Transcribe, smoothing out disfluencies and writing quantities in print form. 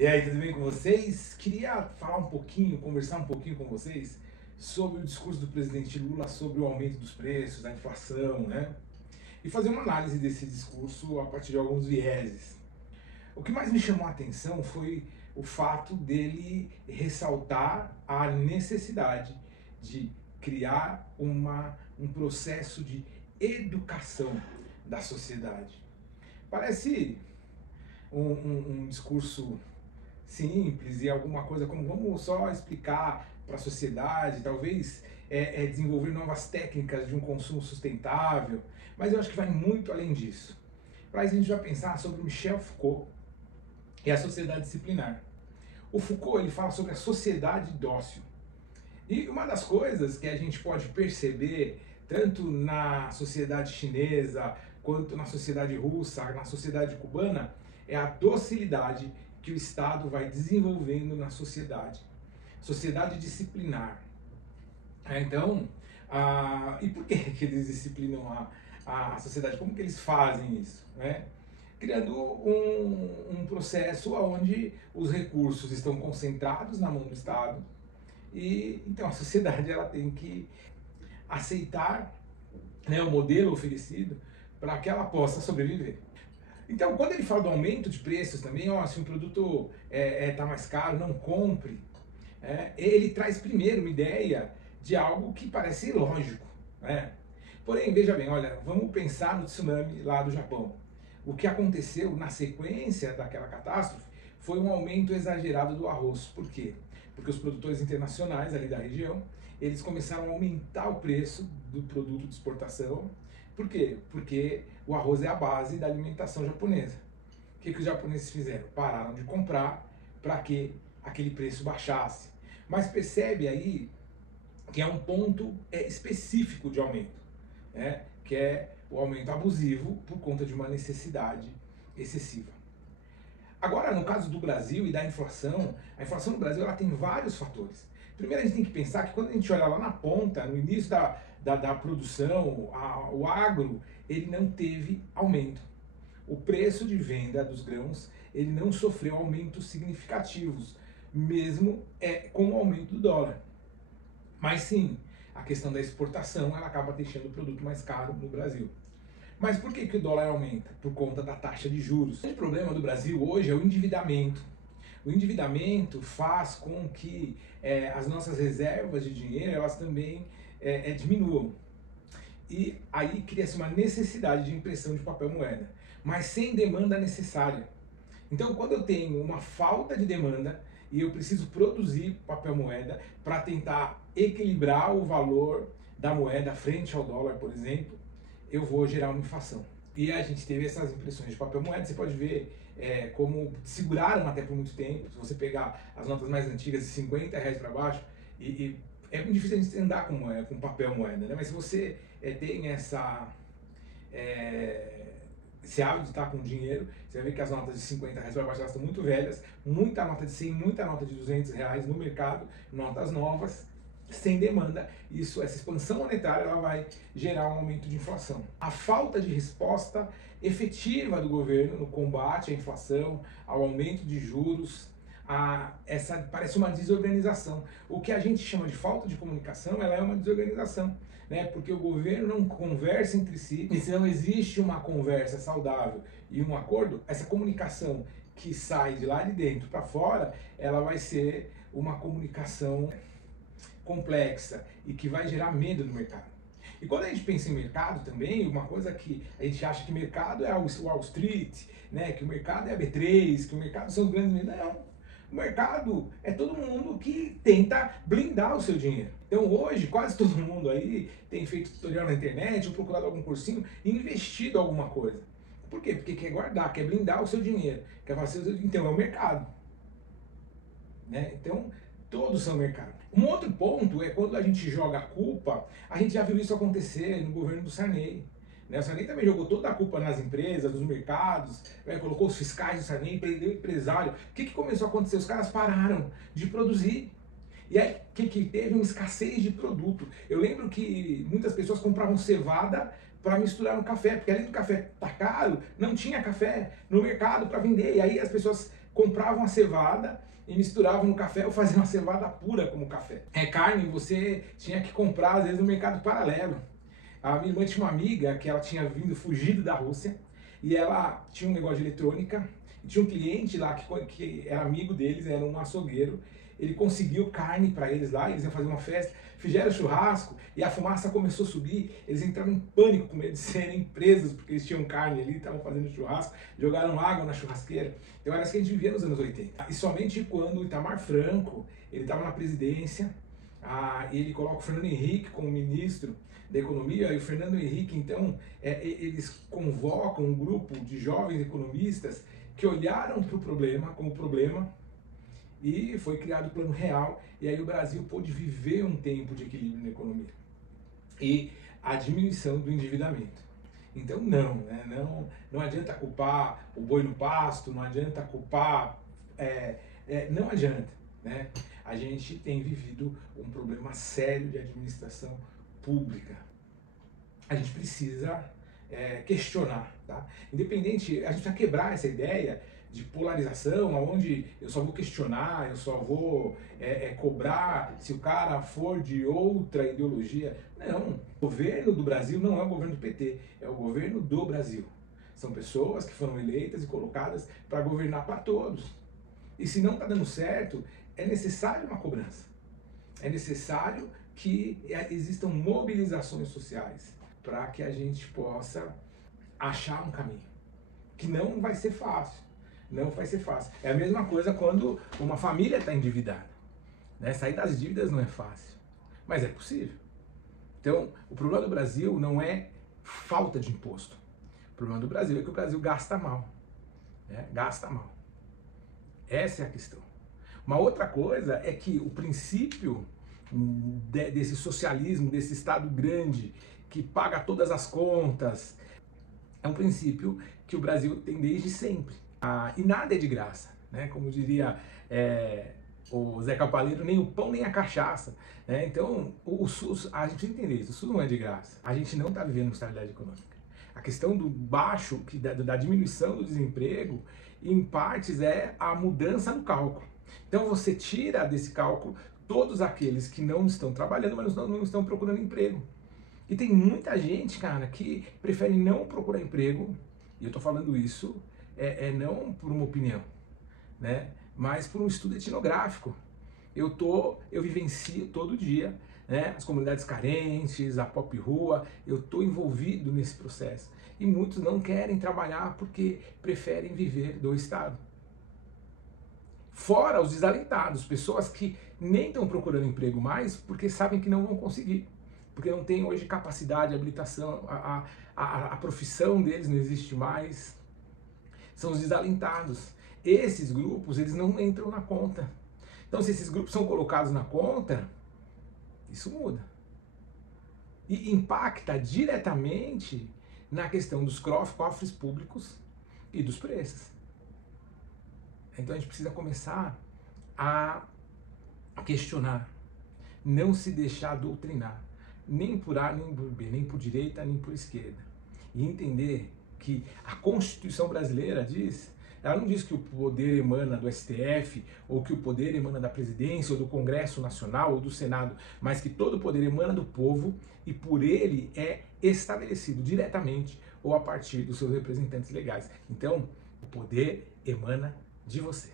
E aí, tudo bem com vocês? Queria falar um pouquinho, conversar um pouquinho com vocês sobre o discurso do presidente Lula sobre o aumento dos preços, da inflação, né? E fazer uma análise desse discurso a partir de alguns vieses. O que mais me chamou a atenção foi o fato dele ressaltar a necessidade de criar um processo de educação da sociedade. Parece um discurso simples e alguma coisa como vamos só explicar para a sociedade, talvez desenvolver novas técnicas de um consumo sustentável, mas eu acho que vai muito além disso. Para isso a gente vai pensar sobre o Michel Foucault e a sociedade disciplinar. O Foucault ele fala sobre a sociedade dócil. E uma das coisas que a gente pode perceber, tanto na sociedade chinesa, quanto na sociedade russa, na sociedade cubana, é a docilidade que o Estado vai desenvolvendo na sociedade. Sociedade disciplinar. Então, e por que eles disciplinam a sociedade? Como que eles fazem isso? Né? Criando um processo onde os recursos estão concentrados na mão do Estado e então a sociedade ela tem que aceitar, né, o modelo oferecido para que ela possa sobreviver. Então, quando ele fala do aumento de preços também, se um produto está mais caro, não compre, ele traz primeiro uma ideia de algo que parece ilógico. Né? Porém, veja bem, olha, vamos pensar no tsunami lá do Japão. O que aconteceu na sequência daquela catástrofe foi um aumento exagerado do arroz. Por quê? Porque os produtores internacionais ali da região, eles começaram a aumentar o preço do produto de exportação. Por quê? Porque o arroz é a base da alimentação japonesa. O que os japoneses fizeram? Pararam de comprar para que aquele preço baixasse. Mas percebe aí que é um ponto específico de aumento, né? Que é o aumento abusivo por conta de uma necessidade excessiva. Agora, no caso do Brasil e da inflação, a inflação no Brasil ela tem vários fatores. Primeiro, a gente tem que pensar que quando a gente olha lá na ponta, no início da produção, o agro, ele não teve aumento. O preço de venda dos grãos, ele não sofreu aumentos significativos, mesmo com o aumento do dólar. Mas sim, a questão da exportação, ela acaba deixando o produto mais caro no Brasil. Mas por que o dólar aumenta? Por conta da taxa de juros. O problema do Brasil hoje é o endividamento. O endividamento faz com que as nossas reservas de dinheiro elas também diminuam. E aí cria-se uma necessidade de impressão de papel moeda, mas sem demanda necessária. Então, quando eu tenho uma falta de demanda e eu preciso produzir papel moeda para tentar equilibrar o valor da moeda frente ao dólar, por exemplo, eu vou gerar uma inflação. E a gente teve essas impressões de papel moeda, você pode ver como seguraram até por muito tempo. Se você pegar as notas mais antigas de R$50 para baixo, e é muito difícil a gente andar com papel moeda, né? Mas se você tem esse hábito de estar com dinheiro, você vai ver que as notas de R$50 para baixo elas estão muito velhas, muita nota de 100, muita nota de R$200 no mercado, notas novas, sem demanda. Essa expansão monetária ela vai gerar um aumento de inflação. A falta de resposta efetiva do governo no combate à inflação, ao aumento de juros, parece uma desorganização. O que a gente chama de falta de comunicação, ela é uma desorganização, né? Porque o governo não conversa entre si, e se não existe uma conversa saudável e um acordo, essa comunicação que sai de lá de dentro para fora, ela vai ser uma comunicação complexa e que vai gerar medo no mercado. E quando a gente pensa em mercado também, uma coisa que a gente acha que mercado é o Wall Street, né? Que o mercado é a B3, que o mercado são os grandes... Não, o mercado é todo mundo que tenta blindar o seu dinheiro. Então hoje, quase todo mundo aí tem feito tutorial na internet, ou procurado algum cursinho, e investido em alguma coisa. Por quê? Porque quer guardar, quer blindar o seu dinheiro. Então é o mercado. Né? Então, todos são mercado. Um outro ponto é quando a gente joga a culpa, a gente já viu isso acontecer no governo do Sarney. O Sarney também jogou toda a culpa nas empresas, nos mercados, colocou os fiscais do Sarney, prendeu o empresário. O que começou a acontecer? Os caras pararam de produzir. E aí teve uma escassez de produto. Eu lembro que muitas pessoas compravam cevada para misturar no café, porque além do café estar caro, não tinha café no mercado para vender. E aí as pessoas compravam a cevada e misturavam no café ou faziam uma cevada pura como café. Carne você tinha que comprar às vezes no mercado paralelo. A minha irmã tinha uma amiga que ela tinha fugido da Rússia e ela tinha um negócio de eletrônica e tinha um cliente lá que era amigo deles, era um açougueiro. Ele conseguiu carne para eles lá, eles iam fazer uma festa, fizeram churrasco e a fumaça começou a subir. Eles entraram em pânico com medo de serem presos porque eles tinham carne ali, estavam fazendo churrasco, jogaram água na churrasqueira. Então era isso que a gente vivia nos anos 80. E somente quando o Itamar Franco, ele estava na presidência, ele coloca o Fernando Henrique como ministro da Economia, e o Fernando Henrique, então, eles convocam um grupo de jovens economistas que olharam para o problema como problema, e foi criado o Plano Real, e aí o Brasil pôde viver um tempo de equilíbrio na economia. E a diminuição do endividamento. Então não adianta culpar o boi no pasto, não adianta culpar, não adianta, né? A gente tem vivido um problema sério de administração pública. A gente precisa questionar, tá? Independente, a gente precisa quebrar essa ideia de polarização, onde eu só vou questionar, eu só vou cobrar se o cara for de outra ideologia. Não, o governo do Brasil não é o governo do PT, é o governo do Brasil. São pessoas que foram eleitas e colocadas para governar para todos. E se não está dando certo, é necessário uma cobrança. É necessário que existam mobilizações sociais para que a gente possa achar um caminho. Que não vai ser fácil. Não vai ser fácil. É a mesma coisa quando uma família está endividada, né? Sair das dívidas não é fácil, mas é possível. Então, o problema do Brasil não é falta de imposto. O problema do Brasil é que o Brasil gasta mal. Né? Gasta mal. Essa é a questão. Uma outra coisa é que o princípio desse socialismo, desse Estado grande, que paga todas as contas, é um princípio que o Brasil tem desde sempre. E nada é de graça, né? Como diria o Zé Capaleiro, nem o pão nem a cachaça, né? Então, o SUS, a gente precisa entender isso, o SUS não é de graça. A gente não está vivendo estabilidade econômica. A questão do baixo, da diminuição do desemprego, em partes é a mudança no cálculo. Então você tira desse cálculo todos aqueles que não estão trabalhando, mas não estão procurando emprego. E tem muita gente, cara, que prefere não procurar emprego, e eu estou falando isso não por uma opinião, né? Mas por um estudo etnográfico. Eu vivencio todo dia, né? As comunidades carentes, a pop rua, eu estou envolvido nesse processo. E muitos não querem trabalhar porque preferem viver do Estado. Fora os desalentados, pessoas que nem estão procurando emprego mais porque sabem que não vão conseguir. Porque não tem hoje capacidade, habilitação, a profissão deles não existe mais. São os desalentados. Esses grupos, eles não entram na conta. Então, se esses grupos são colocados na conta, isso muda. E impacta diretamente na questão dos cofres públicos e dos preços. Então, a gente precisa começar a questionar, não se deixar doutrinar, nem por A, nem por B, nem por direita, nem por esquerda. E entender que a Constituição brasileira ela não diz que o poder emana do STF, ou que o poder emana da presidência, ou do Congresso Nacional, ou do Senado, mas que todo o poder emana do povo e por ele é estabelecido diretamente ou a partir dos seus representantes legais. Então, o poder emana de você.